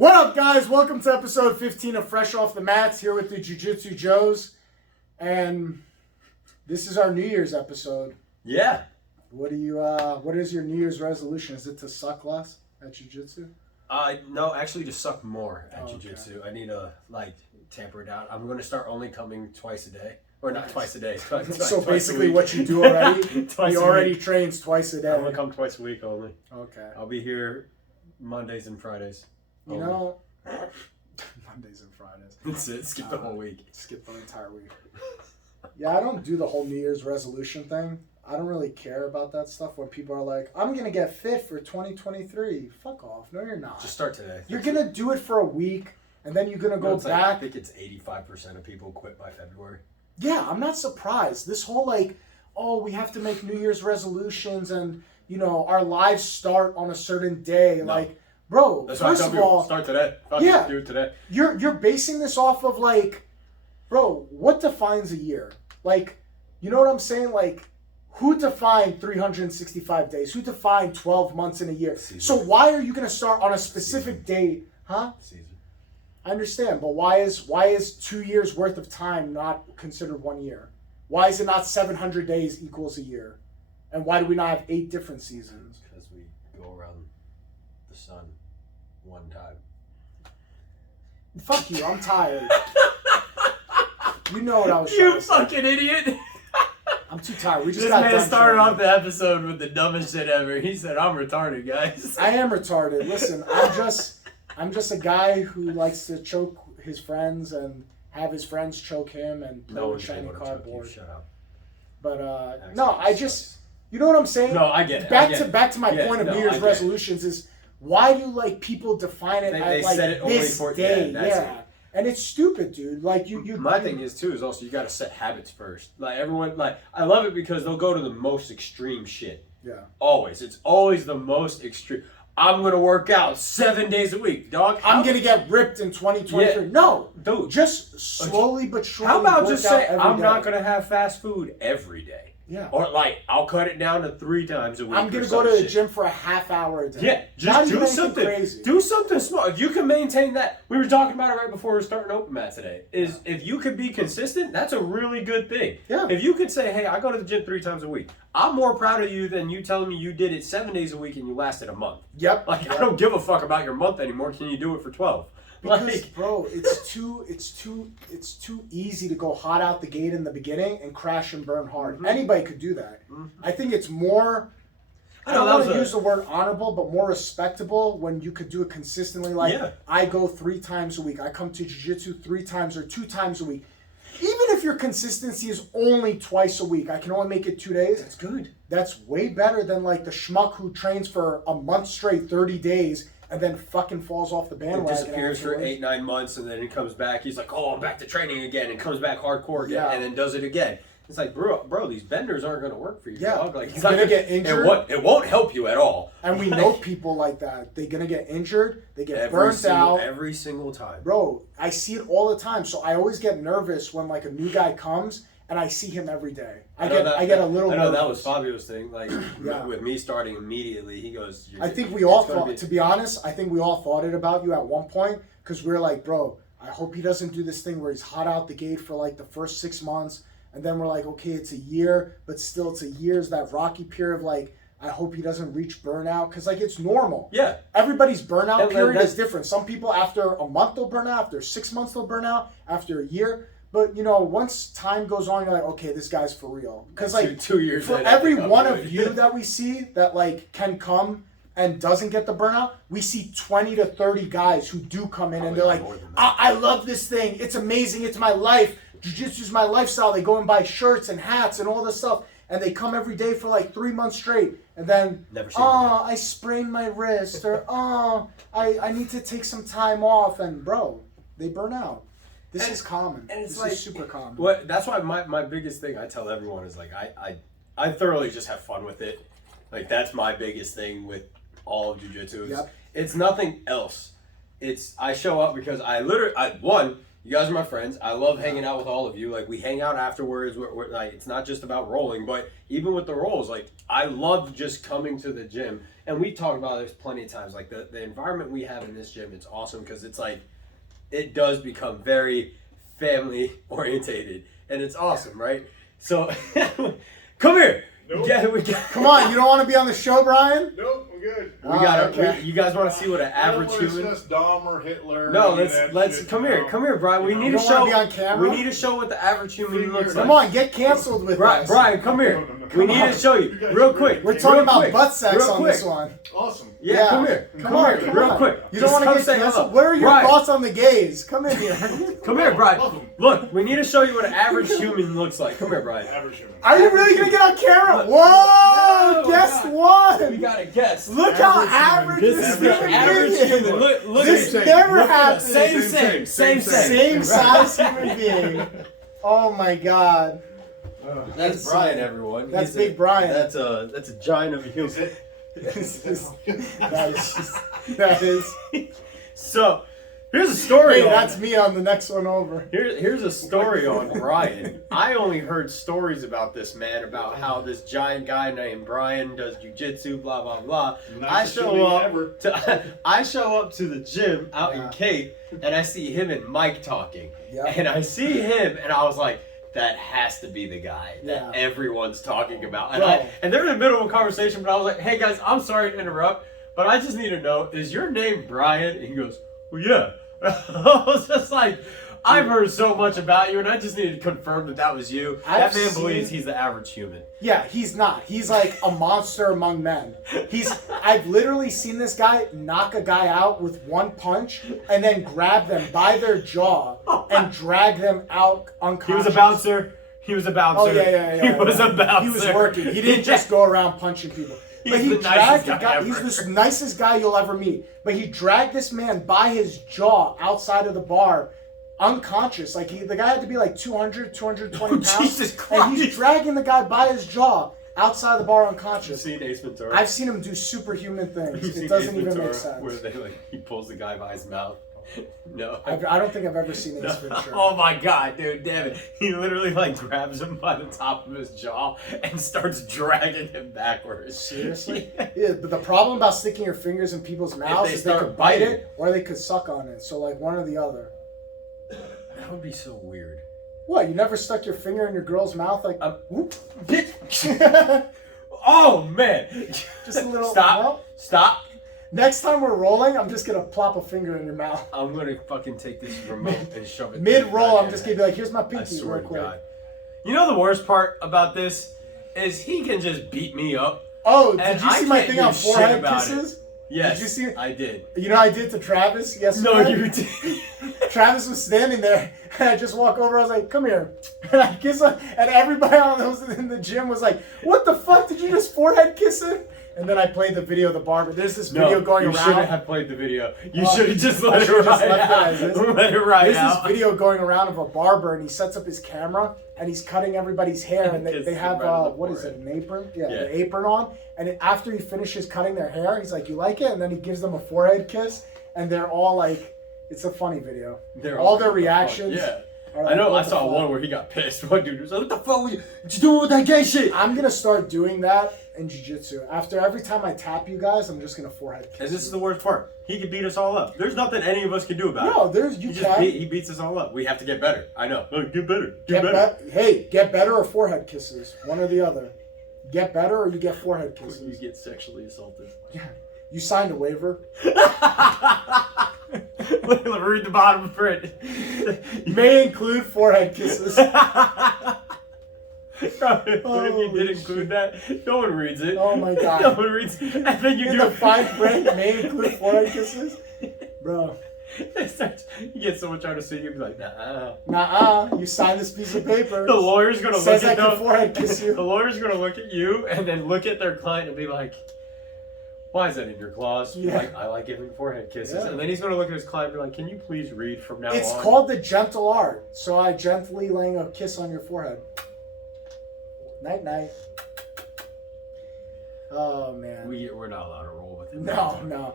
What up, guys? Welcome to episode 15 of Fresh Off the Mats, here with the Jiu-Jitsu Joes. And this is our New Year's episode. Yeah. What is your New Year's resolution? Is it to suck less at Jiu-Jitsu? No, actually to suck more at Jiu-Jitsu. Okay. I need to, tamper it down. I'm going to start only coming twice a day. Or not twice a day. So basically what you do already, he already trains twice a day. I'm going to come twice a week only. Okay. I'll be here Mondays and Fridays. You know, Mondays and Fridays. That's it. Skip the whole week. Skip the entire week. Yeah, I don't do the whole New Year's resolution thing. I don't really care about that stuff when people are like, I'm going to get fit for 2023. Fuck off. No, you're not. Just start today. You're going to do it for a week, and then you're going to go back. I think it's 85% of people quit by February. Yeah, I'm not surprised. This whole we have to make New Year's resolutions and, our lives start on a certain day. No. Bro, That's first of all, start today. Yeah. Do it today. You're basing this off of bro, what defines a year? You know what I'm saying? Who defined 365 days? Who defined 12 months in a year? Caesar. So why are you going to start on a specific date? Huh? Caesar. I understand, but why is 2 years worth of time not considered 1 year? Why is it not 700 days equals a year? And why do we not have 8 different seasons? Because we go around the sun one time. Fuck you, I'm tired. You know what I was trying to say. You fucking idiot. I'm too tired. We just This got man done started training. off the episode with the dumbest shit ever. He said, I'm retarded, guys. I am retarded. Listen, I'm just a guy who likes to choke his friends and have his friends choke him and play with shiny cardboard. Shut up. But no, I just, you know what I'm saying? No, I get it. Back to my point of New Year's resolutions is why do people define it They as set it only this for day? that's Yeah. it. And it's stupid, dude. My thing is too is also you got to set habits first. Everyone, I love it because they'll go to the most extreme shit. Yeah. Always, it's always the most extreme. I'm gonna work out 7 days a week, dog. I'm gonna get ripped in 2023. Yeah. No, dude, just slowly but surely. how about work just out say every I'm day. not gonna have fast food every day? Yeah. Or I'll cut it down to 3 times a week. I'm gonna go to the gym for a half hour a day. Yeah, Not just even do anything something. crazy. Do something small. If you can maintain that, we were talking about it right before we were starting open mat today. If you could be consistent, that's a really good thing. Yeah. If you could say, hey, I go to the gym 3 times a week, I'm more proud of you than you telling me you did it 7 days a week and you lasted a month. Yep. I don't give a fuck about your month anymore. Can you do it for 12? Because, bro, it's too easy to go hot out the gate in the beginning and crash and burn hard. Mm-hmm. Anybody could do that. Mm-hmm. I think it's more. I don't want to use the word honorable, but more respectable when you could do it consistently. I go 3 times a week. I come to jiu-jitsu 3 times or 2 times a week. Even if your consistency is only twice a week, I can only make it 2 days. That's good. That's way better than the schmuck who trains for a month straight, 30 days. And then fucking falls off the bandwagon. It disappears for 8-9 months, and then he comes back. He's like, "Oh, I'm back to training again," and comes back hardcore again, and then does it again. It's like, bro, these benders aren't going to work for you, dog. He's gonna get injured. It won't help you at all. And we know people like that. They're gonna get injured. They get burnt out every single time. Bro, I see it all the time. So I always get nervous when a new guy comes. And I see him every day. I get a little. I know nervous. that was Fabio's thing. With me starting immediately, he goes. I think we all thought. To be honest, I think we all thought it about you at one point because we were like, bro, I hope he doesn't do this thing where he's hot out the gate for the first 6 months, and then we're like, okay, it's a year, but still, it's a year's that rocky period of I hope he doesn't reach burnout because it's normal. Yeah. Everybody's burnout period is different. Some people after a month they'll burn out. After 6 months they'll burn out. After a year. But, once time goes on, you're like, okay, this guy's for real. Because, 2 years for every one of you that we see that, can come and doesn't get the burnout, we see 20 to 30 guys who do come in and they're like, I love this thing. It's amazing. It's my life. Jiu-Jitsu is my lifestyle. They go and buy shirts and hats and all this stuff. And they come every day for 3 months straight. And then, I sprained my wrist. Or, I need to take some time off. And, bro, they burn out. This is common. And it's this is super common. That's why my biggest thing I tell everyone is I thoroughly just have fun with it. That's my biggest thing with all of jiu-jitsu. Yep. It's nothing else. I show up because You guys are my friends. I love hanging out with all of you. Like, we hang out afterwards. We're like, it's not just about rolling, but even with the rolls, like, I love just coming to the gym. And we talked about this plenty of times. Like, the environment we have in this gym, it's awesome because it's like, it does become very family orientated. And it's awesome, right? So, come here. Nope. Come on, you don't want to be on the show, Brian? Nope, I'm good. You guys want to see what an average human? Discuss Dom or Hitler. No, let's come here, Brian. We need to show. Be on camera? We need to show what the average human looks like. Come on, get canceled with us. Brian, come here. We need to show you real quick. We're talking about butt sex on this one. Awesome. Yeah, come here. Come here, real quick. You don't want to get canceled? What are your thoughts on the gays? Come in here. Come here, Brian. Look, we need to show you what an average human looks like. Come here, Brian. Average human. Are you really gonna get on camera? Whoa! Guess what? We gotta guess. Look how average this human being is. Look, this never happens. Same size human being. Oh my god. That's Brian, everyone. That's Big Brian. That's a giant of a human. That is. So, here's a story. Hey, that's me on the next one over. Here's a story on Brian. I only heard stories about this man, about how this giant guy named Brian does jiu-jitsu, blah blah blah. I show up to the gym out in Cape, and I see him and Mike talking, and I see him, and I was like, that has to be the guy that everyone's talking about. And they're in the middle of a conversation, but I was like, hey guys, I'm sorry to interrupt, but I just need to know, is your name Brian? And he goes, well, yeah. I was just like, I've heard so much about you, and I just needed to confirm that was you. That man believes he's the average human. Yeah, he's not. He's like a monster among men. I've literally seen this guy knock a guy out with one punch and then grab them by their jaw and drag them out unconscious. He was a bouncer. He was a bouncer. Oh, yeah. He was a bouncer. He was working. He didn't just go around punching people. But he dragged the guy. He's the nicest guy you'll ever meet. But he dragged this man by his jaw outside of the bar, unconscious. Like the guy had to be like 200, 220 pounds. Jesus Christ. And he's dragging the guy by his jaw outside the bar unconscious. You've seen Ace Ventura? I've seen him do superhuman things. It doesn't even make sense. Where he pulls the guy by his mouth. No. I don't think I've ever seen Ace Ventura. Oh my god, dude, damn it. He literally grabs him by the top of his jaw and starts dragging him backwards. Seriously? Yeah, but the problem about sticking your fingers in people's mouths is they could bite it or they could suck on it. So one or the other. That would be so weird. What? You never stuck your finger in your girl's mouth whoop? Oh man! Just a little. Stop. Next time we're rolling, I'm just gonna plop a finger in your mouth. I'm gonna fucking take this remote and shove it. Mid-roll, I'm just gonna be like, "Here's my pinky, real quick." God. You know the worst part about this is he can just beat me up. Oh, did you see my thing on forehead kisses? Yes, did you see it? I did. You know I did to Travis yesterday? No, you did. Travis was standing there, and I just walk over. I was like, "Come here," and I kiss him, and everybody in the gym was like, "What the fuck? Did you just forehead kiss him?" And then I played the video of the barber. There's this video going around. You shouldn't have played the video. You should have just let it ride out. Let it ride out. There's this video going around of a barber, and he sets up his camera, and he's cutting everybody's hair, and they have, what is it, an apron? Yeah, an apron on. And after he finishes cutting their hair, he's like, "You like it?" And then he gives them a forehead kiss, and they're all like, it's a funny video. All their reactions. Yeah. I know. I saw one where he got pissed. One dude was like, "What the fuck were you doing with that gay shit?" I'm gonna start doing that in jiu-jitsu. After every time I tap you guys, I'm just gonna forehead kiss. And this is the worst part. He could beat us all up. There's nothing any of us can do about it. No, he beats us all up. We have to get better. I know. Get better. Get better. Hey, get better or forehead kisses. One or the other. Get better or you get forehead kisses. You get sexually assaulted. Yeah. You signed a waiver. Read the bottom print. May include forehead kisses. Bro, if you did include that, no one reads it. Oh my god. No one reads it. And then you do the fine print, may include forehead kisses. Bro. You get someone trying to sue you, be like, nah. Nah, you sign this piece of paper. The lawyer's gonna look at them. Forehead kiss you. The lawyer's gonna look at you and then look at their client and be like, why is that in your clause? Yeah. Like, I like giving forehead kisses. Yeah. And then he's going to look at his client and be like, can you please read from now on? It's called the gentle art. So I gently laying a kiss on your forehead. Night, night. Oh, man. We're not allowed to roll with him. No.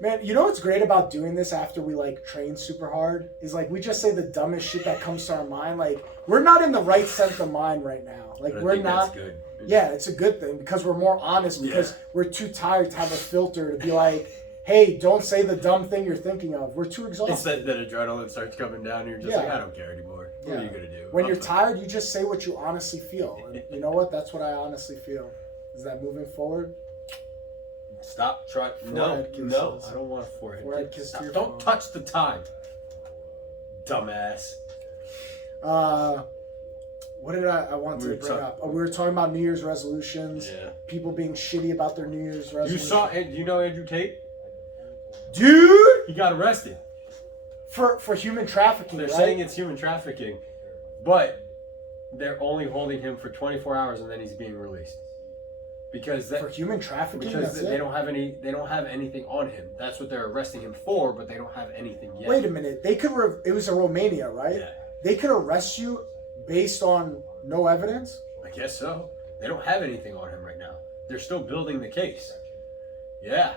Man, you know what's great about doing this after we like train super hard is like we just say the dumbest shit that comes to our mind. Like we're not in the right sense of mind right now. Like we're not. That's good. Yeah, it's a good thing because we're more honest because we're too tired to have a filter to be like, hey, don't say the dumb thing you're thinking of. We're too exhausted. It's that adrenaline starts coming down and you're just like, I don't care anymore. What are you going to do? When you're tired, you just say what you honestly feel. And you know what? That's what I honestly feel. Is that moving forward? Stop trying. No, I don't want a forehead kiss. To your don't phone. touch the time. Dumbass. What did I want to bring up? We were talking about New Year's resolutions. Yeah. People being shitty about their New Year's resolutions. You know Andrew Tate? Dude! He got arrested. For human trafficking, They're right? saying it's human trafficking, but they're only holding him for 24 hours and then he's being released. Because for human trafficking, because they don't have anything on him. That's what they're arresting him for, but they don't have anything yet. Wait a minute. They could it was in Romania, right? Yeah. They could arrest you based on no evidence? I guess so. They don't have anything on him right now. They're still building the case. Yeah.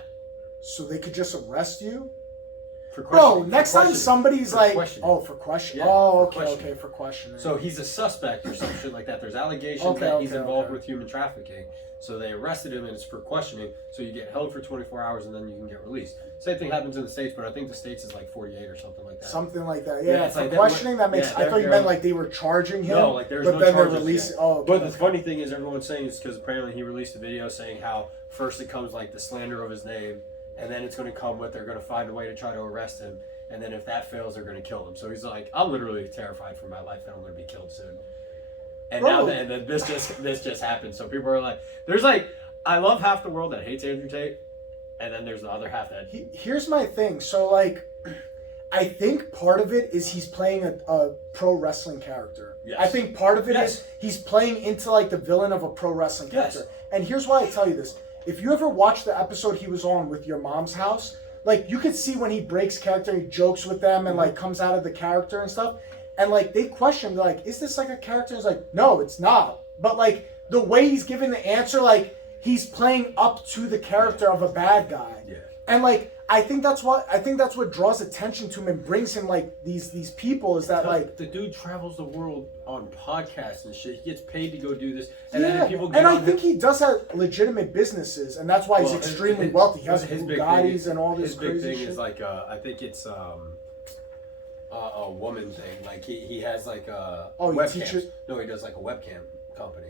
So they could just arrest you? For questioning. Bro, next time somebody's like, for questioning. Yeah, okay, for questioning. So he's a suspect or some shit like that. There's allegations that he's involved with human trafficking. So they arrested him and it's for questioning. So you get held for 24 hours and then you can get released. Same thing happens in the States, but I think the States is like 48 or something like that. Something like that. Yeah, it's for like questioning, that makes... I thought you meant like they were charging him. No, like there's but no then charges they're releasing... yet. Oh, okay, but the funny thing is everyone's saying it's because apparently he released a video saying how first it comes like the slander of his name, and then it's going to come with they're going to find a way to try to arrest him, and then if that fails, they're going to kill him. So he's like, I'm literally terrified for my life that I'm going to be killed soon. And now and then this just happened. So people are like, there's like, I love half the world that hates Andrew Tate, and then there's the other half that... Here's my thing. So like, I think part of it is he's playing a pro wrestling character. Yes. I think part of it is he's playing into like the villain of a pro wrestling character. Yes. And here's why I tell you this. If you ever watched the episode he was on with your mom's house, like you could see when he breaks character, he jokes with them and like comes out of the character and stuff. And like they question him, they're like, is this like a character? He's like, no, it's not. But like the way he's giving the answer, like he's playing up to the character of a bad guy. Yeah. And like I think that's what draws attention to him and brings him like these people is that like the dude travels the world on podcasts and shit. He gets paid to go do this, and then people get and I think he does have legitimate businesses, and that's why he's extremely wealthy. He has Bugattis and all this crazy shit. His big thing is like I think it's a woman thing. Like he has like webcams. No, he does like a webcam company.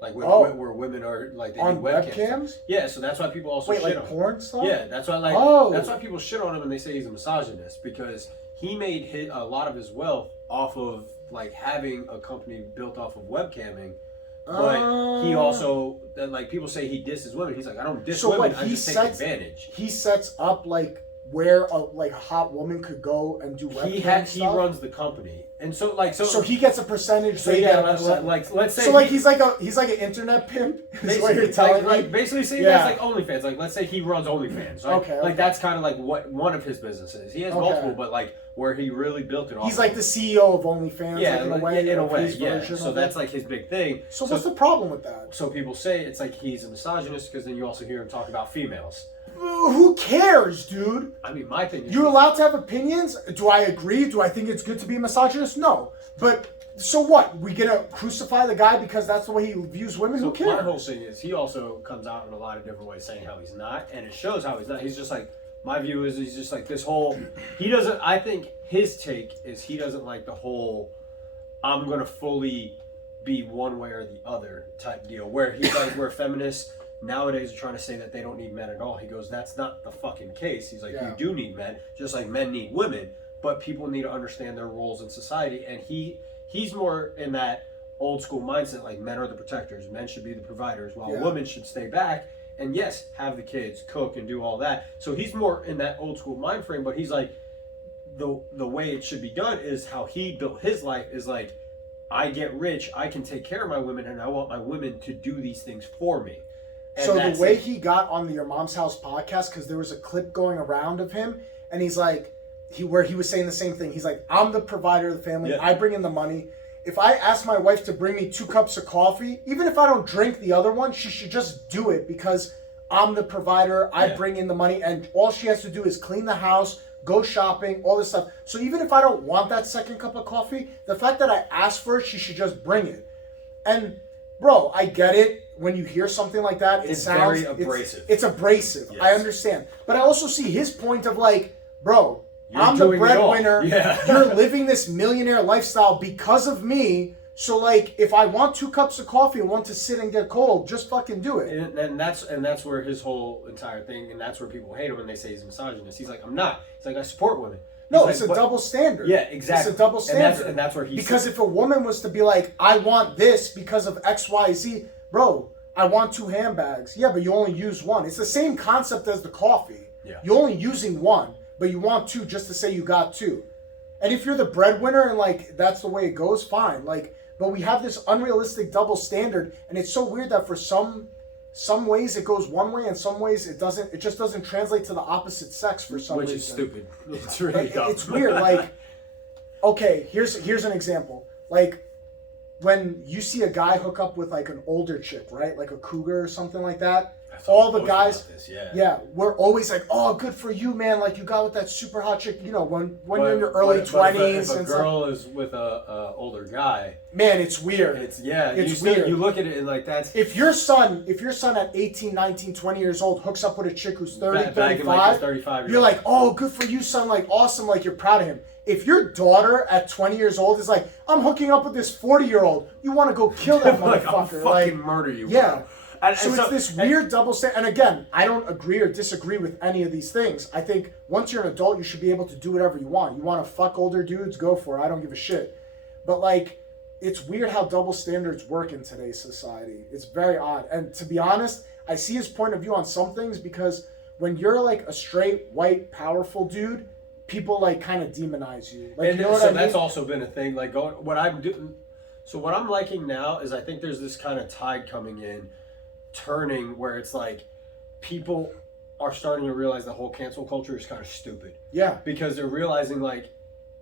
Like where women are like they on do webcams. Yeah, so that's why people also shit like on porn him. stuff. Yeah, that's why that's why people shit on him and they say he's a misogynist because he made a lot of his wealth off of like having a company built off of webcamming. But he also like people say he disses women. He's like, I don't diss women. I just take advantage. He sets up like where a hot woman could go and do webcam stuff. He runs the company. And so he gets a percentage. So let's say he's like an internet pimp. Is what you're telling me. Basically, say that's like OnlyFans. Like let's say he runs OnlyFans. Right? Okay. Like that's kind of like what one of his businesses. He has multiple, but like where he really built it off. He's like the CEO of OnlyFans. Yeah, like, in a way. Yeah. So that's like his big thing. So what's the problem with that? So people say it's like he's a misogynist because then you also hear him talk about females. Who cares, dude? I mean, my thing is... You're allowed to have opinions? Do I agree? Do I think it's good to be a misogynist? No. But, so what? We gonna crucify the guy because that's the way he views women? So who cares? my whole thing is, he also comes out in a lot of different ways saying how he's not, and it shows how he's not. He's just like, my view is he's just like this whole... He doesn't... I think his take is he doesn't like the whole, I'm gonna fully be one way or the other type deal, where he's like, we're feminists... Nowadays, are trying to say that they don't need men at all. He goes, that's not the fucking case. He's like, you do need men, just like men need women, but people need to understand their roles in society. And he's more in that old school mindset, like men are the protectors, men should be the providers, while women should stay back and yes, have the kids, cook, and do all that. So he's more in that old school mind frame, but he's like, the way it should be done is how he built his life is like, I get rich, I can take care of my women, and I want my women to do these things for me. And so the way he got on the Your Mom's House podcast, because there was a clip going around of him, and he's like, where he was saying the same thing. He's like, I'm the provider of the family. I bring in the money. If I ask my wife to bring me 2 cups of coffee, even if I don't drink the other one, she should just do it because I'm the provider. I Yeah. bring in the money, and all she has to do is clean the house, go shopping, all this stuff. So even if I don't want that second cup of coffee, the fact that I asked for it, she should just bring it. And bro, I get it. When you hear something like that, It's very abrasive. It's abrasive. Yes. I understand. But I also see his point of like, bro, You're I'm the doing it all. breadwinner. Yeah. You're living this millionaire lifestyle because of me. So like, if I want 2 cups of coffee and want to sit and get cold, just fucking do it. And that's where his whole entire thing, and that's where people hate him when they say he's a misogynist. He's like, I'm not. He's like, I support women. No, He's it's like, a double standard. Yeah, exactly. It's a double standard. And that's where he's because if a woman was to be like, I want this because of X, Y, Z, bro, I want 2 handbags. Yeah, but you only use 1. It's the same concept as the coffee. Yeah. You're only using 1, but you want 2 just to say you got 2. And if you're the breadwinner and like that's the way it goes, fine. Like, but we have this unrealistic double standard, and it's so weird that for some ways it goes one way and some ways it doesn't. It just doesn't translate to the opposite sex for some reason. Which is stupid. It's really dumb. It's weird. Like, okay, here's an example. Like, when you see a guy hook up with like an older chick, right? Like a cougar or something like that. All the guys, we're always like, oh, good for you, man. Like you got with that super hot chick. You know, when you're in your early 20s. If a girl is with a older guy, man, it's weird. It's weird. You look at it and like that's. If your son at 18, 19, 20 years old hooks up with a chick who's 30, bagging 35, like 35 you're like, oh, good for you, son. Like, awesome. Like, you're proud of him. If your daughter at 20 years old is like, I'm hooking up with this 40-year-old, you want to go kill that like, motherfucker. I'll fucking like, murder you. Yeah. Bro. So it's this weird double standard. And again, I don't agree or disagree with any of these things. I think once you're an adult, you should be able to do whatever you want. You want to fuck older dudes, go for it. I don't give a shit. But like, it's weird how double standards work in today's society. It's very odd. And to be honest, I see his point of view on some things because when you're like a straight, white, powerful dude, people like kind of demonize you. Like, and you know what so I mean? that's also been a thing. Like what I'm doing. So what I'm liking now is I think there's this kind of tide coming in, turning where it's like people are starting to realize the whole cancel culture is kind of stupid. Yeah. Because they're realizing like,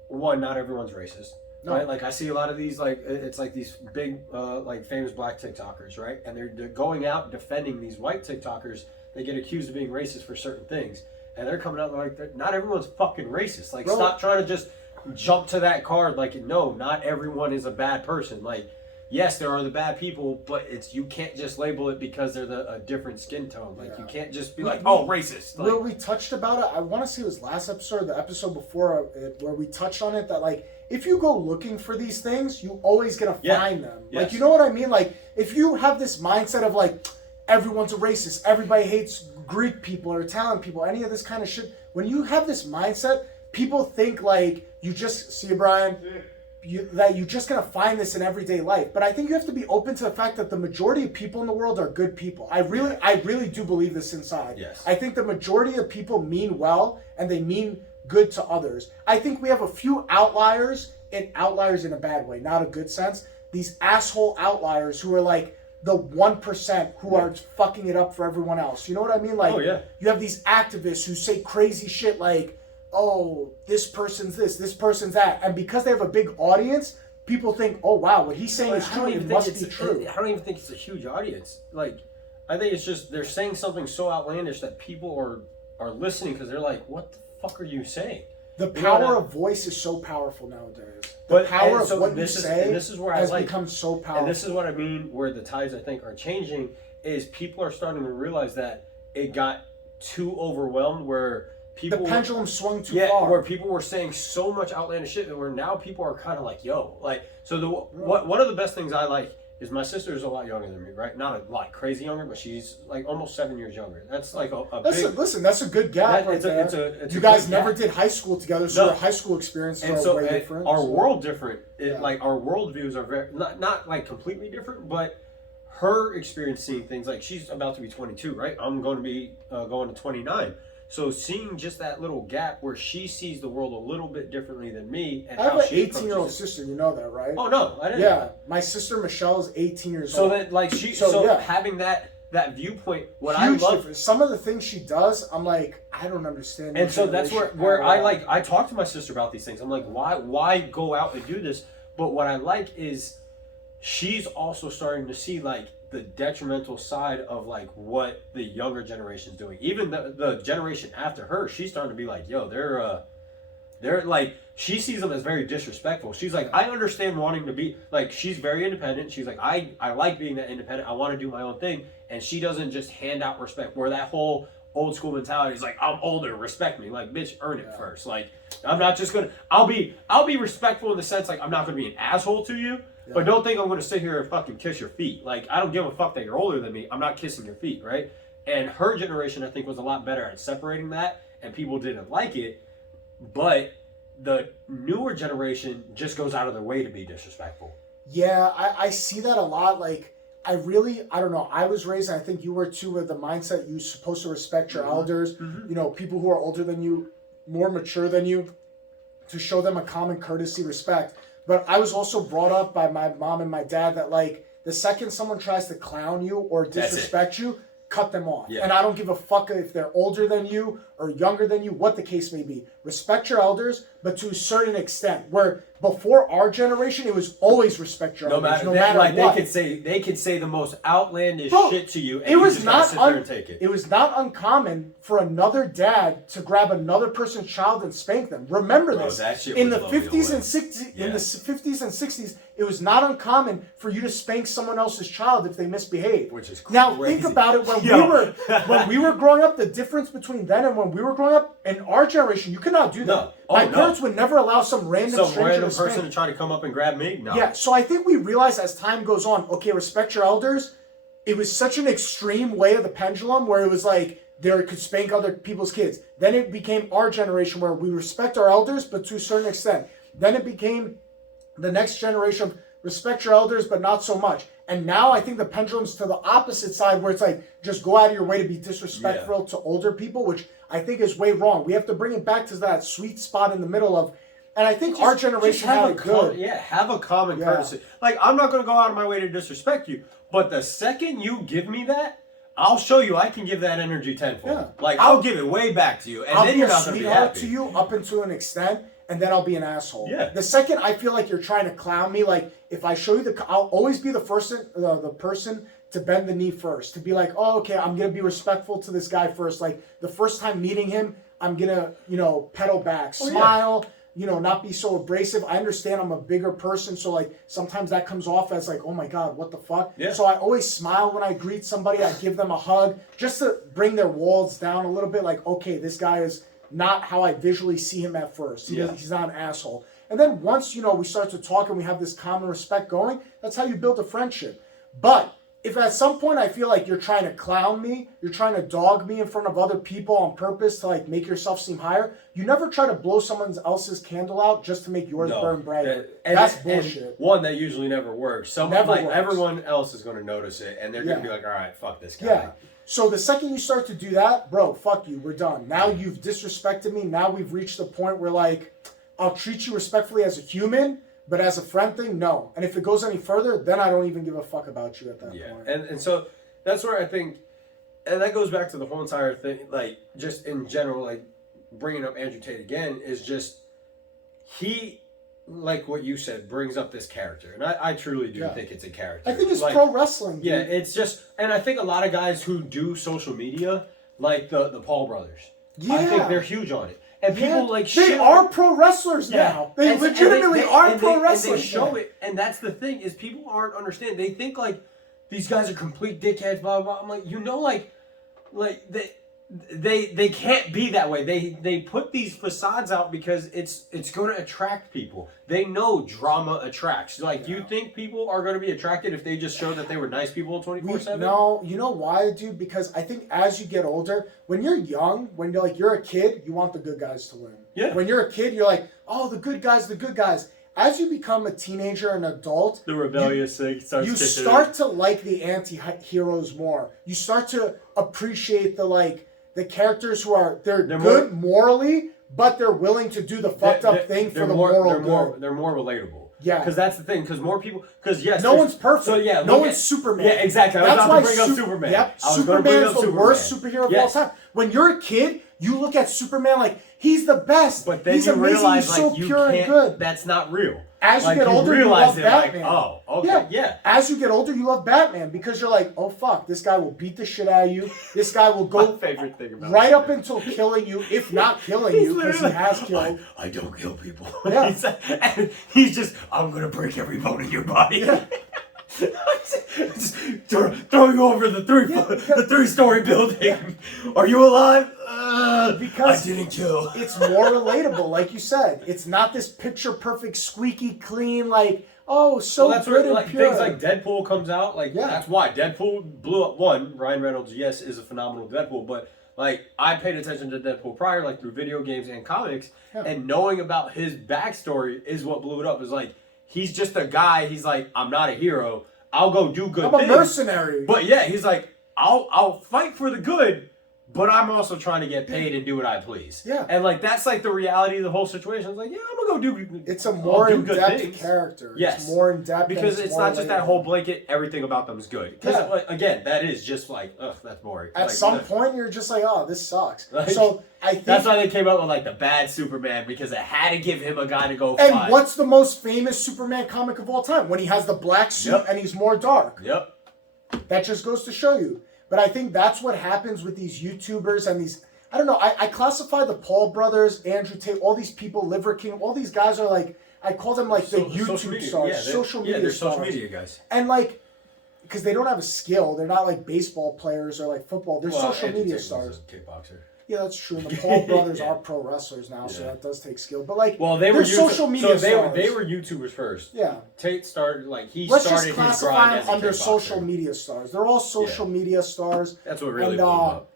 one, not everyone's racist. No. Right? Like I see a lot of these like it's like these big like famous black TikTokers, right? And they're going out defending these white TikTokers. They get accused of being racist for certain things. And they're coming out like, not everyone's fucking racist. Like, stop trying to just jump to that card. Like, no, not everyone is a bad person. Like, yes, there are the bad people, but you can't just label it because they're a different skin tone. Like, you can't just be like, oh, racist. Like, Will, we touched about it. I want to say it was last episode or the episode before it, where we touched on it that, like, if you go looking for these things, you always going to find them. Yes. Like, you know what I mean? Like, if you have this mindset of, like, everyone's a racist, everybody hates Greek people or Italian people, any of this kind of shit, when you have this mindset, people think, like, you just, see, Brian, that you're just going to find this in everyday life. But I think you have to be open to the fact that the majority of people in the world are good people. I really do believe this inside. Yes. I think the majority of people mean well, and they mean good to others. I think we have a few outliers in a bad way, not a good sense. These asshole outliers who are like the 1% who are fucking it up for everyone else. You know what I mean? Like, you have these activists who say crazy shit like, oh, this person's this person's that. And because they have a big audience, people think, oh, wow, what he's saying is true. It must be true. I don't even think it's a huge audience. Like, I think it's just they're saying something so outlandish that people are listening because they're like, what the fuck are you saying? The power of voice is so powerful nowadays. The power of what you say has become so powerful. And this is what I mean, where the tides, I think, are changing, is people are starting to realize that it got too overwhelmed where people... The pendulum swung too far. Yeah, where people were saying so much outlandish shit, and where now people are kind of like, yo. Like, so one of the best things I like is my sister is a lot younger than me, right? Not a lot crazy younger, but she's like almost 7 years younger. That's like Listen, that's a good gap right there. You guys never did high school together, so your high school experiences are way different. Our world different. Like our worldviews are very not like completely different, but her experience seeing things like she's about to be 22, right? I'm going to be going to 29. So seeing just that little gap where she sees the world a little bit differently than me, and I have an 18-year-old sister. You know that, right? Oh no, I didn't. Yeah, my sister Michelle is 18 years old. old. So that like having that viewpoint, what huge I love, difference. Some of the things she does, I'm like, I don't understand. And so that's where I talk to my sister about these things. I'm like, why go out and do this? But what I like is she's also starting to see like the detrimental side of like what the younger generation's doing. Even the generation after her, she's starting to be like, yo, they're like, she sees them as very disrespectful. She's like, I understand wanting to be like, she's very independent. She's like, I like being that independent. I want to do my own thing. And she doesn't just hand out respect, where that whole old school mentality is like, I'm older, respect me. Like, bitch, earn it first. Like, I'm not just gonna, I'll be respectful in the sense like I'm not gonna be an asshole to you, but don't think I'm gonna sit here and fucking kiss your feet. Like, I don't give a fuck that you're older than me. I'm not kissing your feet, right? And her generation, I think, was a lot better at separating that, and people didn't like it. But the newer generation just goes out of their way to be disrespectful. Yeah, I see that a lot. Like, I don't know. I was raised, and I think you were too, with the mindset you're supposed to respect your elders, you know, people who are older than you, more mature than you, to show them a common courtesy, respect. But I was also brought up by my mom and my dad that, like, the second someone tries to clown you or disrespect you, cut them off. Yeah. And I don't give a fuck if they're older than you or younger than you, what the case may be. Respect your elders, but to a certain extent. Where before our generation, it was always respect your elders, no matter like what. They could say the most outlandish shit to you, and it was you just not sit there and take it. It was not uncommon for another dad to grab another person's child and spank them. Remember this. That shit in was the 50s and 60s, in the 50s and 60s, it was not uncommon for you to spank someone else's child if they misbehaved. Which is crazy. Now think about it when we were growing up, the difference between then and when we were growing up, in our generation, you could not do that. My parents would never allow some random person to try to come up and grab me. No. Yeah, so I think we realize as time goes on, okay, respect your elders. It was such an extreme way of the pendulum where it was like they could spank other people's kids. Then it became our generation where we respect our elders, but to a certain extent. Then it became the next generation of respect your elders, but not so much. And now I think the pendulum's to the opposite side where it's like, just go out of your way to be disrespectful to older people, which I think is way wrong. We have to bring it back to that sweet spot in the middle of, and I think our generation had it good. Have a common courtesy. Like, I'm not going to go out of my way to disrespect you, but the second you give me that, I'll show you I can give that energy tenfold. Yeah. Like, I'll give it way back to you, and then you're not going to be happy. I'll be a sweetheart to you up until an extent, and then I'll be an asshole. Yeah. The second I feel like you're trying to clown me, like, if I show you I'll always be the person to bend the knee first, to be like, oh, okay, I'm going to be respectful to this guy first. Like, the first time meeting him, I'm going to, pedal back, smile, not be so abrasive. I understand I'm a bigger person, so, like, sometimes that comes off as, like, oh, my God, what the fuck? Yeah. So I always smile when I greet somebody. I give them a hug just to bring their walls down a little bit. Like, okay, this guy is not how I visually see him at first. He's not an asshole. And then once, we start to talk and we have this common respect going, that's how you build a friendship. But if at some point I feel like you're trying to clown me, you're trying to dog me in front of other people on purpose to, like, make yourself seem higher, you never try to blow someone else's candle out just to make yours burn brighter. That's bullshit. And one, that usually never works. Everyone else is going to notice it, and they're going to be like, all right, fuck this guy. Yeah. So the second you start to do that, bro, fuck you, we're done. Now you've disrespected me. Now we've reached the point where, like, I'll treat you respectfully as a human, but as a friend thing, no. And if it goes any further, then I don't even give a fuck about you at that point. And so that's where I think, and that goes back to the whole entire thing, like, just in general, like, bringing up Andrew Tate again, is just, he, like what you said, brings up this character. And I truly do think it's a character. I think it's pro wrestling. Dude. Yeah, it's just, and I think a lot of guys who do social media, like the Paul brothers, I think they're huge on it. And people they are pro wrestlers now. They legitimately are pro wrestlers. And they show it. And that's the thing, is people aren't understanding. They think like these guys are complete dickheads, blah blah blah. I'm like, they can't be that way. They put these facades out because it's going to attract people. They know drama attracts. Like, you think people are going to be attracted if they just show that they were nice people 24/7? No, you know why, dude? Because I think as you get older, when you're young, when you're a kid, you want the good guys to win. Yeah. When you're a kid, you're like, oh, the good guys, the good guys. As you become a teenager and adult, the rebellious thing starts. You start to like the anti-heroes more. You start to appreciate the characters who they're good morally, but they're willing to do the fucked up thing for the moral good. They're more relatable. Yeah. Because that's the thing. Because more people. Because yes. No one's perfect. So yeah. No one's Superman. Yeah, exactly. That's why bring up Superman. Yep. Superman's the worst superhero of all time. When you're a kid, you look at Superman like he's the best. But then he's you amazing. realize he's so pure and good. That's not real. As you like, get older, you realize love it, Batman. like, oh, okay, yeah. As you get older, you love Batman because you're like, oh fuck, this guy will beat the shit out of you. This guy will go My favorite thing about right it. up until killing you, if not killing you, because he has killed. I don't kill people. Yeah. he's just, I'm gonna break every bone in your body. Yeah. Just throw you over the three-story building. Are you alive? Because I didn't kill. it's more relatable, like you said. It's not this picture perfect, squeaky clean, like, oh, so Well, that's good where and like pure. things like Deadpool comes out. Like that's why Deadpool blew up. One, Ryan Reynolds, yes, is a phenomenal Deadpool, but like I paid attention to Deadpool prior, like through video games and comics, and knowing about his backstory is what blew it up. Is like he's just a guy. He's like, I'm not a hero. I'll go do good things. I'm a mercenary. But yeah, he's like, I'll fight for the good, but I'm also trying to get paid and do what I please. Yeah. And like that's like the reality of the whole situation. It's like, yeah, I'm gonna go do. It's a more I'll do good in-depth things. character. Yes. It's more in-depth. Because and it's more not just that relatable. whole blanket, everything about them is good. Because again, that is just like, ugh, that's boring. At like, some point, you're just like, oh, this sucks. Like, so I think that's why they came out with like the bad Superman, because it had to give him a guy to go And fight. what's the most famous Superman comic of all time? When he has the black suit and he's more dark. Yep. That just goes to show you. But I think that's what happens with these YouTubers and these. I don't know. I classify the Paul brothers, Andrew Tate, all these people, Liver King, all these guys are like, I call them like the YouTube stars, social media they're stars. social media guys. And like, because they don't have a skill. They're not like baseball players or like football. They're social Andrew media Tate was stars. a kickboxer. Yeah, that's true. And the Paul brothers are pro wrestlers now, so that does take skill. But like, Well, they were social media stars. they were YouTubers first. Yeah. Tate started Let's started just his classify grind them as a under kickboxer. social media stars. They're all social media stars. That's what really and, blew them up.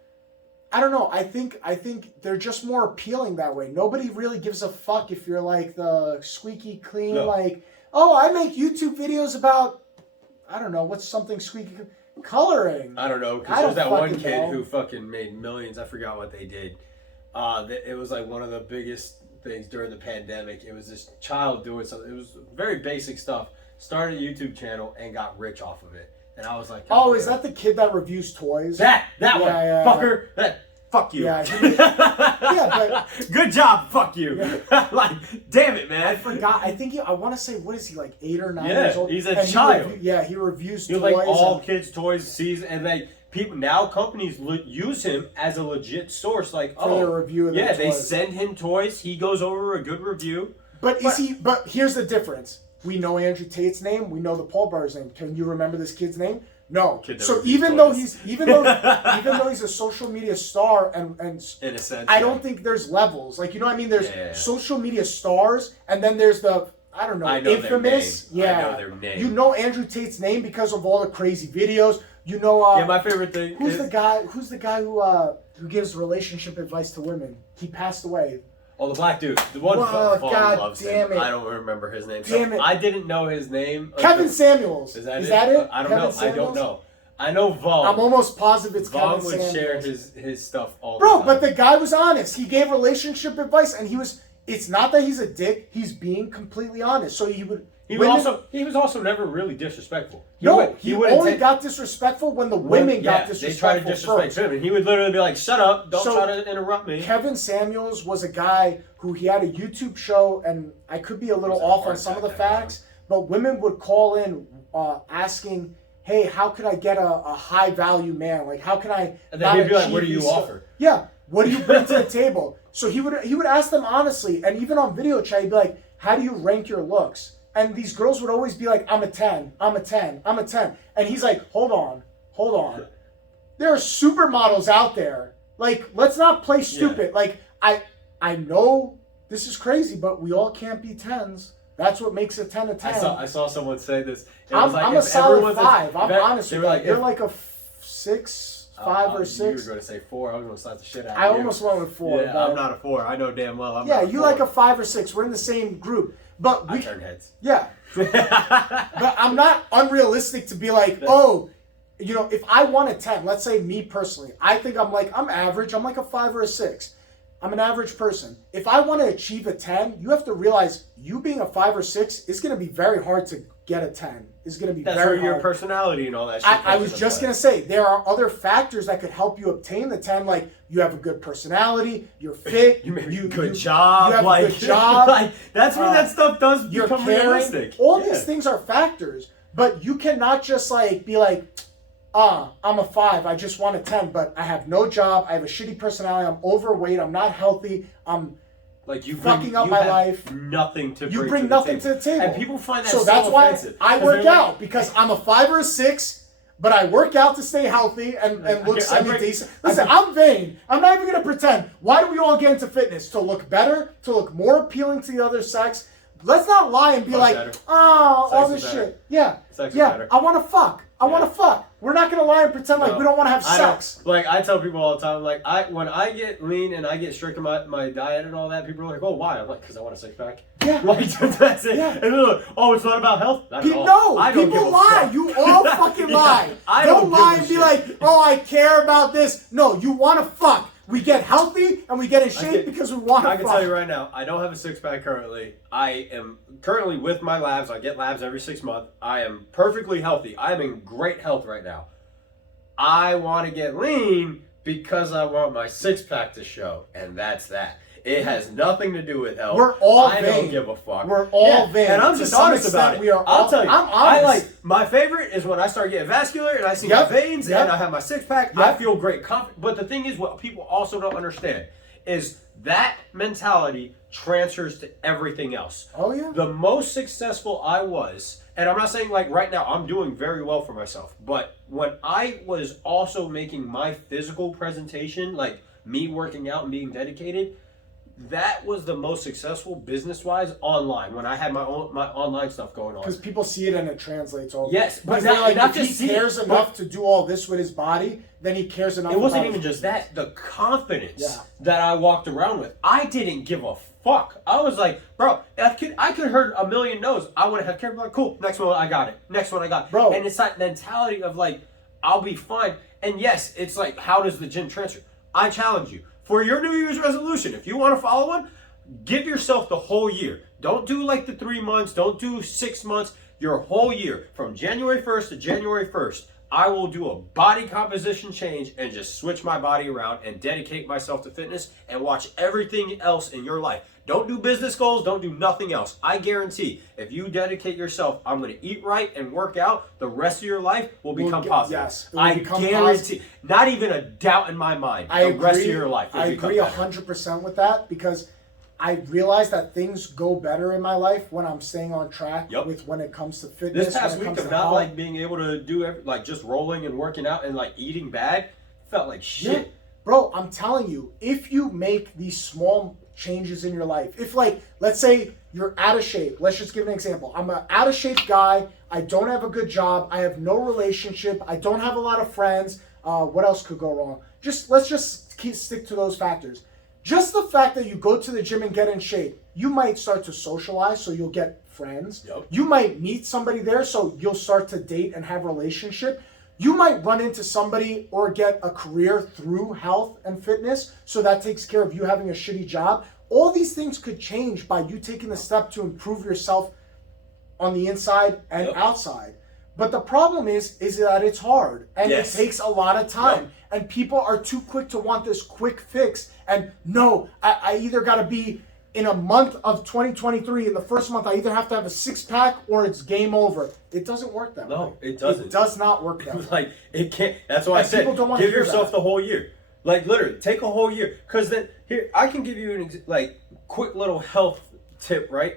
I don't know. I think they're just more appealing that way. Nobody really gives a fuck if you're like the squeaky clean, like, oh, I make YouTube videos about, I don't know, what's something squeaky coloring. I don't know, because there's that one kid who fucking made millions. I forgot what they did. It was like one of the biggest things during the pandemic. It was this child doing something. It was very basic stuff. Started a YouTube channel and got rich off of it. And I was like, oh, is that the kid that reviews toys? That one, fucker. That. Fuck you. Yeah, but good job. Fuck you. Like, damn it, man. I forgot. I think I want to say, what is he, like 8 or 9 years old? He's a child. He reviews toys. Like all kids' toys, sees, and like people now, companies use him as a legit source. Like, for their review of their toys. They send him toys. He goes over a good review. But here's the difference. We know Andrew Tate's name. We know the Paul brothers' name. Can you remember this kid's name? No. So even though he's a social media star and in a sense, I don't think there's levels. Like, you know what I mean? There's social media stars, and then there's the infamous. I know their name. You know Andrew Tate's name because of all the crazy videos. You know. My favorite thing. Who's the guy who gives relationship advice to women? He passed away. Oh, the black dude. The one God loves damn him. it. I don't remember his name. Damn it. I didn't know his name. Kevin Samuels. Is that it? I don't Kevin know. Samuels? I don't know. I know Vaughn. I'm almost positive it's Vaughn Kevin would Samuels. share his stuff all the time. Bro, but the guy was honest. He gave relationship advice, and it's not that he's a dick. He's being completely honest. So he was also never really disrespectful. He only got disrespectful when the women got disrespectful. They tried to disrespect him, and he would literally be like, "Shut up! Don't try to interrupt me." Kevin Samuels was a guy who he had a YouTube show, and I could be a little off on some of the facts, but women would call in asking, "Hey, how could I get a high value man? Like, how can I?" And then he'd be like, "What do you offer?" Yeah, what do you bring to the table? So he would ask them honestly, and even on video chat, he'd be like, "How do you rank your looks?" And these girls would always be like, I'm a 10, I'm a 10, I'm a 10. And he's like, hold on. There are supermodels out there. Like, let's not play stupid. Yeah. Like, I know this is crazy, but we all can't be 10s. That's what makes a 10 a 10. I saw someone say this. I'm a solid 5. I'm honest with you. You're like a 6, 5 or 6. You were going to say 4. I was going to slap the shit out of you. I almost went with 4. Yeah, I'm not a 4. I know damn well I'm not a 4. Yeah, you like a 5 or 6. We're in the same group. But I turn heads. Yeah. But I'm not unrealistic to be like, oh, if I want a 10, let's say me personally, I think I'm average. I'm like a 5 or a 6. I'm an average person. If I want to achieve a 10, you have to realize you being a 5 or 6 is going to be very hard to get a 10. It's going to be That's very where your hard. personality and all that shit I was just going to say, there are other factors that could help you obtain the 10, like you have a good personality, you're fit, you make a you good job, you have like, a good job. like that's where that stuff does You're become caring. realistic. All these things are factors, but you cannot just like be like, I'm a 5, I just want a 10, but I have no job, I have a shitty personality, I'm overweight, I'm not healthy, I'm like you fucking up my life. Nothing to you bring nothing to the table. And people find that so that's why offensive. I work out, because I'm a 5 or a 6, but I work out to stay healthy and look semi-decent. Listen, I'm vain. I'm not even going to pretend. Why do we all get into fitness? To look better, to look more appealing to the other sex. Let's not lie and be like, better. oh, Sex all is this better. shit. Yeah. Sex is yeah. better. I want to fuck. I want to fuck. We're not going to lie and pretend like No, we don't want to have I don't- sex. Like I tell people all the time, like when I get lean and I get strict in my diet and all that, people are like, oh, why? I'm like, because I want a six pack. Yeah. Like that's it. Yeah. And they're like, oh, it's not about health. Not at all. No, I don't people give a lie. fuck. You all fucking lie. I Don't don't lie give a and be shit. like, oh, I care about this. No, you want to fuck. We get healthy and we get in shape because we want to fuck. I can tell you right now, I don't have a six pack currently. I am currently with my labs. I get labs every 6 months. I am perfectly healthy. I am in great health right now. I want to get lean because I want my six pack to show, and that's that. It has nothing to do with health. We're all I vain. don't give a fuck. We're all vain. And I'm To just some honest extent, about it. we are I'll all- tell you. I'm I honest. like my favorite is when I start getting vascular and I see Yep. my veins Yep. and I have my six pack. Yep. I feel great. But the thing is, what people also don't understand is that mentality transfers to everything else. Oh, yeah. The most successful I was, and I'm not saying like right now, I'm doing very well for myself, but when I was also making my physical presentation, like me working out and being dedicated, that was the most successful business-wise online when I had my online stuff going on. Because people see it and it translates over. Yes, but Because they're like, not if just he see it, cares but- enough to do all this with his body, then he cares enough. It wasn't about even his just business. that. The confidence Yeah. that I walked around with, I didn't give a fuck. I was like, bro, I could have heard a million no's. I wouldn't have cared. Like, cool, next one I got it. Next one I got it. Bro. And it's that mentality of like, I'll be fine. And yes, it's like, how does the gym transfer? I challenge you. For your New Year's resolution, if you want to follow one, give yourself the whole year. Don't do like the 3 months. Don't do 6 months. Your whole year. From January 1st to January 1st, I will do a body composition change and just switch my body around and dedicate myself to fitness and watch everything else in your life. Don't do business goals. Don't do nothing else. I guarantee if you dedicate yourself, I'm going to eat right and work out, the rest of your life will become positive. Yes, it will I become guarantee. positive. Not even a doubt in my mind. I The agree. rest of your life will I become agree better. 100% with that, because I realize that things go better in my life when I'm staying on track Yep. with when it comes to fitness. This past when it week comes of to not health. like being able to do like just rolling and working out and like eating bad felt like shit. Yeah. Bro, I'm telling you, if you make these small changes in your life, if like, let's say you're out of shape, let's just give an example. I'm an out of shape guy, I don't have a good job, I have no relationship, I don't have a lot of friends, what else could go wrong? Let's just stick to those factors. Just the fact that you go to the gym and get in shape, you might start to socialize, so you'll get friends. Yep. You might meet somebody there, so you'll start to date and have a relationship. You might run into somebody or get a career through health and fitness, so that takes care of you having a shitty job. All these things could change by you taking the step to improve yourself on the inside and Yep. outside. But the problem is that it's hard and Yes. it takes a lot of time. Yep. And people are too quick to want this quick fix. And no, I either got to be in a month of 2023, in the first month, I either have to have a six pack or it's game over. It doesn't work that way. No, it doesn't. It does not work that way. Like it can't. That's why I And said people don't wanna give hear yourself that. the whole year. Like literally, take a whole year. Cause then here I can give you like quick little health tip, right?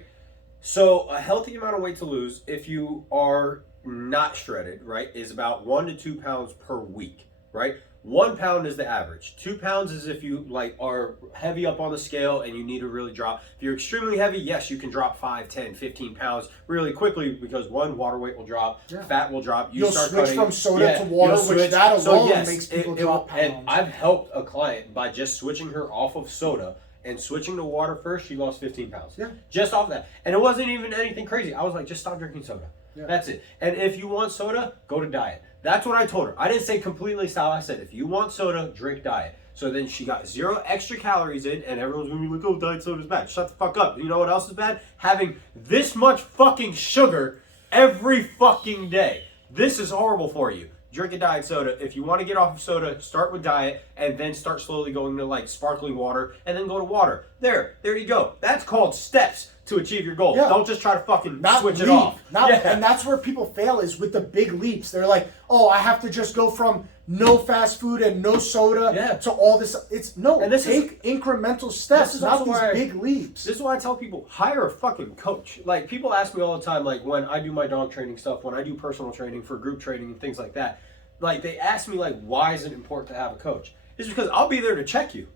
So a healthy amount of weight to lose if you are not shredded, right, is about 1 to 2 pounds per week, right? 1 pound is the average. 2 pounds is if you like are heavy up on the scale and you need to really drop. If you're extremely heavy, yes, you can drop 5, 10, 15 pounds really quickly because one, water weight will drop, Yeah. fat will drop. You'll start switch cutting, from soda to water, you'll which switch. that So, alone yes, makes people it drop will- And pounds. I've helped a client by just switching her off of soda and switching to water first. She lost 15 pounds. Yeah. Just off that. And it wasn't even anything crazy. I was like, just stop drinking soda. Yeah. That's it. And if you want soda, go to diet. That's what I told her. I didn't say completely stop. I said, if you want soda, drink diet. So then she got 0 extra calories in, and everyone's gonna be like, oh, diet soda's bad. Shut the fuck up. You know what else is bad? Having this much fucking sugar every fucking day. This is horrible for you. Drink a diet soda. If you want to get off of soda, start with diet, and then start slowly going to like sparkling water, and then go to water. There you go. That's called steps to achieve your goal. Yeah. Don't just try to fucking switch it leap. off. And that's where people fail, is with the big leaps. They're like, oh, I have to just go from no fast food and no soda to all this. Take incremental steps, not these big leaps. This is why I tell people, hire a fucking coach. Like, people ask me all the time, like, when I do my dog training stuff, when I do personal training for group training and things like that, like, they ask me, like, why is it important to have a coach? It's because I'll be there to check you.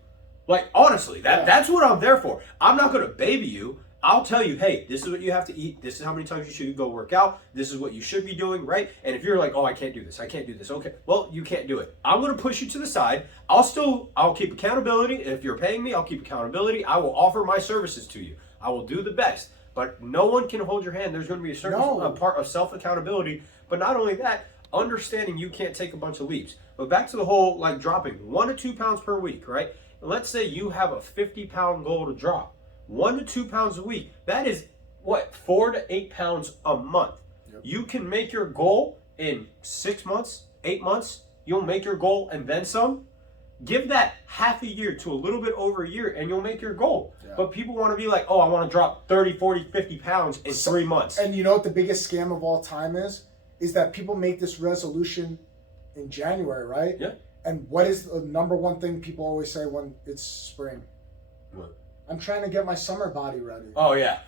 Like, honestly, that's what I'm there for. I'm not going to baby you. I'll tell you, hey, this is what you have to eat. This is how many times you should go work out. This is what you should be doing, right? And if you're like, oh, I can't do this. Okay, well, you can't do it. I'm going to push you to the side. I'll keep accountability. If you're paying me, I'll keep accountability. I will offer my services to you. I will do the best. But no one can hold your hand. There's going to be a certain part of self-accountability. But not only that, understanding you can't take a bunch of leaps. But back to the whole, like, dropping 1 to 2 pounds per week, right? Let's say you have a 50-pound goal to drop. 1 to 2 pounds a week. That is, what, 4 to 8 pounds a month. Yep. You can make your goal in 6 months, 8 months. You'll make your goal and then some. Give that half a year to a little bit over a year and you'll make your goal. Yeah. But people want to be like, oh, I want to drop 30, 40, 50 pounds in 3 months. And you know what the biggest scam of all time is? Is that people make this resolution in January, right? Yeah. And what is the number one thing people always say when it's spring? What? I'm trying to get my summer body ready. Oh, yeah.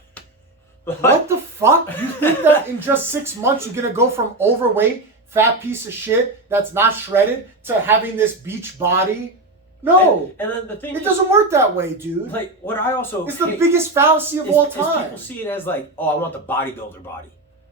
What the fuck? You think that in just 6 months you're going to go from overweight, fat piece of shit that's not shredded to having this beach body? No. And then the thing it doesn't work that way, dude. Like, what I also It's the biggest fallacy of all time. People see it as like, oh, I want the bodybuilder body.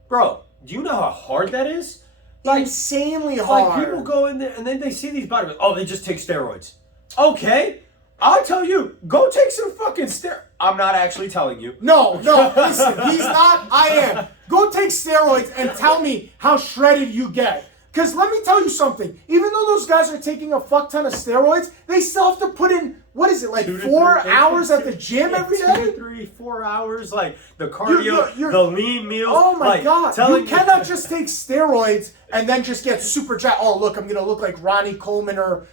Bro, do you know how hard that is? Like, insanely hard. Like, people go in there and then they see these bodybuilders. Oh, they just take steroids. Okay. I'll tell you, go take some fucking steroids. I'm not actually telling you. No, listen, he's not, I am. Go take steroids and tell me how shredded you get. Because let me tell you something. Even though those guys are taking a fuck ton of steroids, they still have to put in, what is it, like 4 hours at the gym every day? 2 to 3, 4 hours, like the cardio, the lean meals. Oh my like, God. You cannot just take steroids and then just get super jacked. Oh, look, I'm going to look like Ronnie Coleman or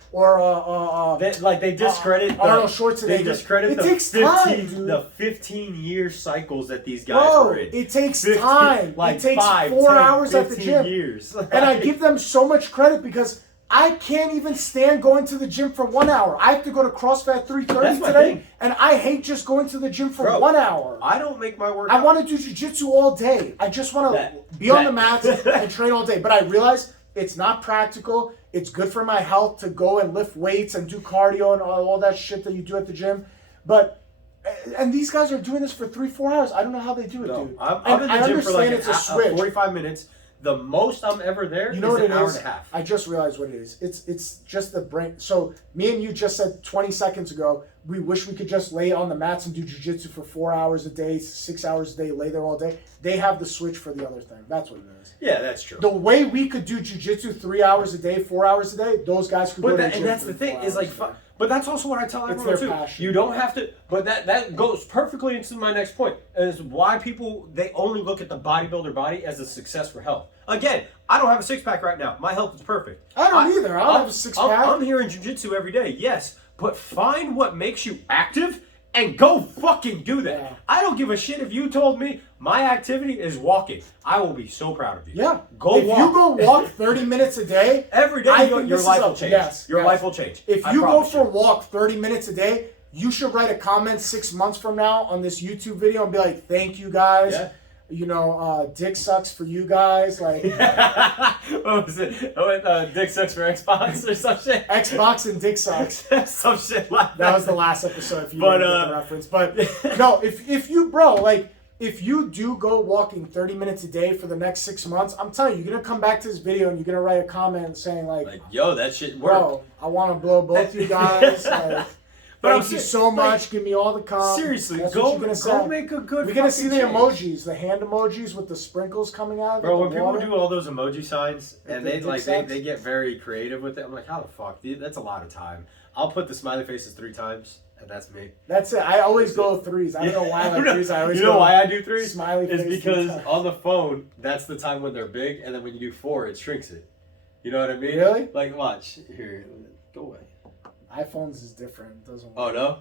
they discredit Arnold Schwarzenegger. They discredit it takes time, dude. The 15-year cycles that these guys are in. It takes time. Like it takes 5, 4 10, hours at the gym. Years. And I give them so much credit because I can't even stand going to the gym for 1 hour. I have to go to CrossFit 3:30 today, and I hate just going to the gym for 1 hour. I don't make my workout. I want to do jiu-jitsu all day. I just want to be on the mats and train all day. But I realize it's not practical. It's good for my health to go and lift weights and do cardio and all that shit that you do at the gym. And these guys are doing this for 3-4 hours. I don't know how they do it, dude. I'm in the gym for like it's a switch. 45 minutes. The most I'm ever there is an hour and a half. I just realized what it is. It's just the brain. So me and you just said 20 seconds ago, we wish we could just lay on the mats and do jiu-jitsu for 4 hours a day, 6 hours a day, lay there all day. They have the switch for the other thing. That's what it is. Yeah, that's true. The way we could do jiu-jitsu 3 hours a day, 4 hours a day, those guys could go to the gym. And that's the thing, is like, but that's also what I tell everyone too. Passion. You don't have to, but that goes perfectly into my next point, is why people, they only look at the bodybuilder body as a success for health. Again, I don't have a six-pack right now. My health is perfect. I don't either. I don't have a six-pack. I'm here in jiu-jitsu every day, yes, but find what makes you active and go fucking do that. Yeah. I don't give a shit if you told me my activity is walking. I will be so proud of you. Yeah. Go walk. If you go walk 30 minutes a day, every day, your life will change. Yes, your life will change. If you go for a walk 30 minutes a day, you should write a comment 6 months from now on this YouTube video and be like, thank you guys. Yeah. You know, dick sucks for you guys. Like, what was it? Dick sucks for Xbox or some shit? Xbox and dick sucks. Some shit like that. That was the last episode, if you didn't get the reference. But, no, if you, bro, like, if you do go walking 30 minutes a day for the next 6 months, I'm telling you, you're going to come back to this video and you're going to write a comment saying, like, yo, that shit worked. Bro, I want to blow both you guys. Like, thank you so much. Give me all the comments. Seriously, that's go say. Make a good. We're gonna see the emojis, the hand emojis with the sprinkles coming out. Bro, when people do all those emoji signs and they get very creative with it, I'm like, how the fuck, dude? That's a lot of time. I'll put the smiley faces 3 times, and that's me. That's it. I always go threes. I don't know why I like threes. I always You know go why I do 3? smiley Is face because 3 times. on the phone, that's the time when they're big, and then when you do 4, it shrinks it. You know what I mean? Really? Like, watch. Here, go away. iPhones is different. It doesn't Oh, work. no?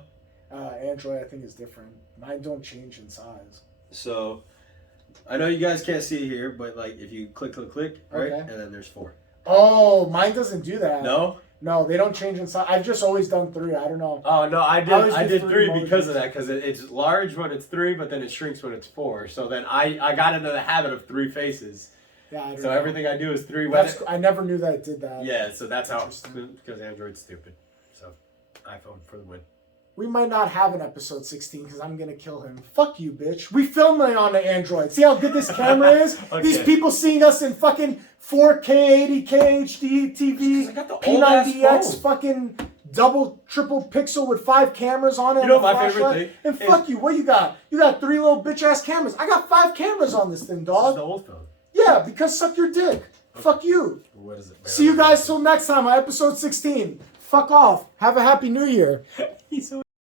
Android, I think, is different. Mine don't change in size. So, I know you guys can't see here, but, like, if you click, right? Okay. And then there's 4. Oh, mine doesn't do that. No? No, they don't change in size. I've just always done 3. I don't know. Oh, no, I always did do 3 3 because of emojis. that, because it's large when it's 3, but then it shrinks when it's 4. So then I got into the habit of 3 faces. Yeah, I don't So know. everything I do is 3. I never knew that it did that. Yeah, so that's how, Interesting. because Android's stupid. So, iPhone for the win. We might not have an episode 16 because I'm going to kill him. Fuck you, bitch. We filming on the Android. See how good this camera is? Okay. These people seeing us in fucking 4K, 80K, HD, TV, I got the old-ass P90X, phone. fucking double, triple pixel with 5 cameras on it. You know and a my favorite flashlight. thing And is- fuck you. What you got? You got 3 little bitch-ass cameras. I got 5 cameras on this thing, This is dog. the old phone. Yeah, because suck your dick. Fuck you. What is it? See you guys till next time on episode 16. Fuck off. Have a happy new year. He's so